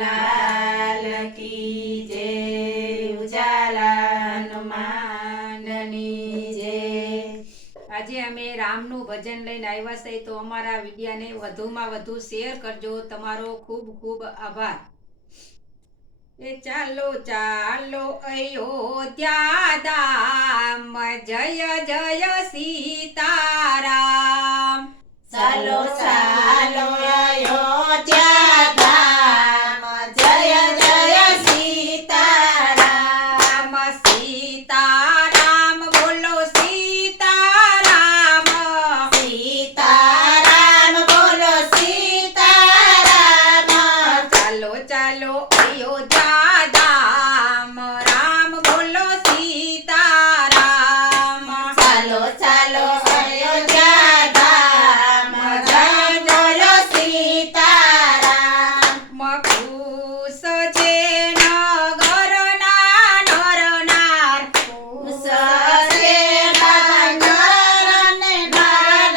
લાલ કી જય, ઉજાલા હનુમાનની જય। આજે અમે રામનું ભજન લઈને આવ્યા છે, તો અમારા વિડિયાને વધુમાં વધુ શેર કરજો। તમારો ખૂબ ખૂબ આભાર। એ ચાલો ચાલો અયોધ્યા ધામ, જય જય સીતારામ। ચાલો ચાલો અયોધ્યા ધામ, જય જય સીતારામ। સીતારામ બોલો સીતારામ, સીતારામ બોલો સીતારામ। ચાલો ચાલો અયોધ્યા ધામ, રામ બોલો સીતારામ। ચાલો ચાલો અયોધ્યા ધામ, જય બોલો સીતારામ। ખુશ છે નગરના નરનાર, ખુશ છે નર ને નાર,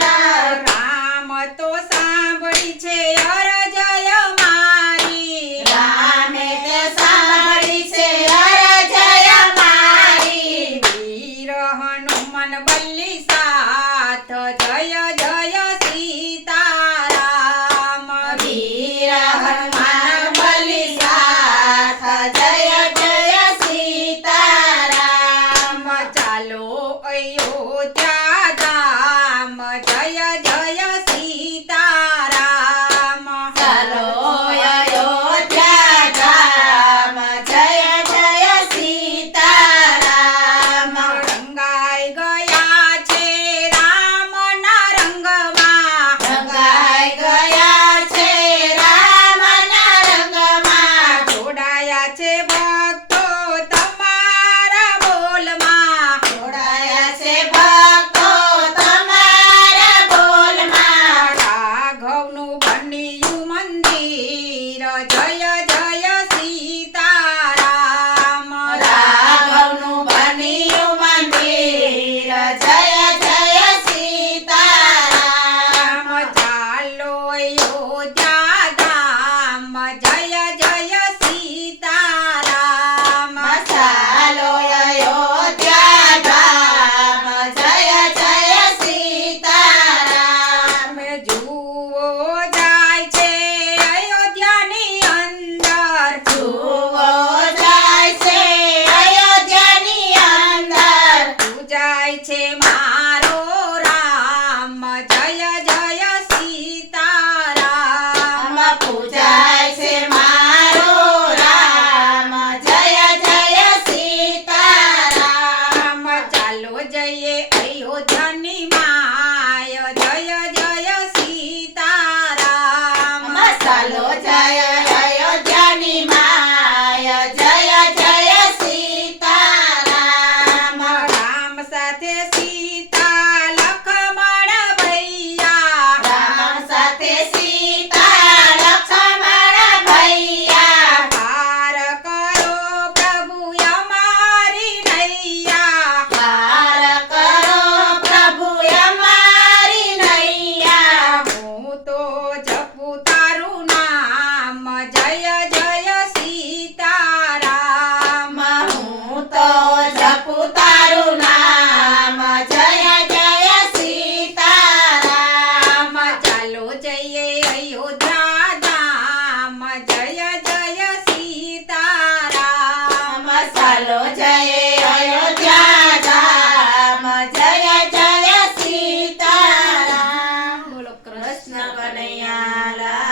રામ તો સાંભળી છે અરજય મારી। રામે તે સાંભળી છે અરજય મારી। વીર હનુમાન બલ્લી સાથ, જય જય સીતારામ। વીર હનુમાન બલી સાથ, જય જય સીતારામ। ચાલો અયોધ્યા ધામ, જય જય સીતારામ। ચાલો અયોધ્યા ધામ, જય જય સીતારામ। રંગાઈ ગયા છે રામના રંગમાં, રંગાઈ ગયા છે રામના રંગમાં। જોડાયા છે ભક્તો તમારા બોલમાં। જોડાયા છે ભક્તો તમારા બોલમાં। રાઘવનું બન્યું મંદિર, જય જય સીતારામ। રાઘવનું બન્યું મંદિર, જય જય સીતારામ। ચાલો અયોધ્યા ધામ, જય જય સીતારામ। ચાલો અયોધ્યા ધામ, જય જય સીતારામ। જુઓ જાય છે અયોધ્યાની અંદર, જુઓ જાય છે અયોધ્યાની અંદર, પૂજાય છે મારો રામ, જય જય સીતારામ। પૂજાય છે મારો રામ, જય જય સીતારામ। ચાલો જઈએ અયોધ્યાની માય, જય જય સીતારામ। ચાલો જય અયોધ્યાની માય, જય જય સીતારામ। રામ સાથે સીતા લખમણ ભૈયા, રામ સાથે સીતા લક્ષ્મણ ભૈયા। પાર કરો પ્રભુ અમારી નૈયા। પાર કરો પ્રભુ અમારી નૈયા। હું તો જપું તારું નામ, જય જય સીતારામ। હું તો જપું તારું નામ, જય જય સીતારામ। ચાલો જઈએ અયોધ્યા ધામ, જય જય સીતારામ। ચાલો જય અયોધ્યા ધામ, જય જય સીતારામ। બોલો કૃષ્ણ કનૈયા લાલ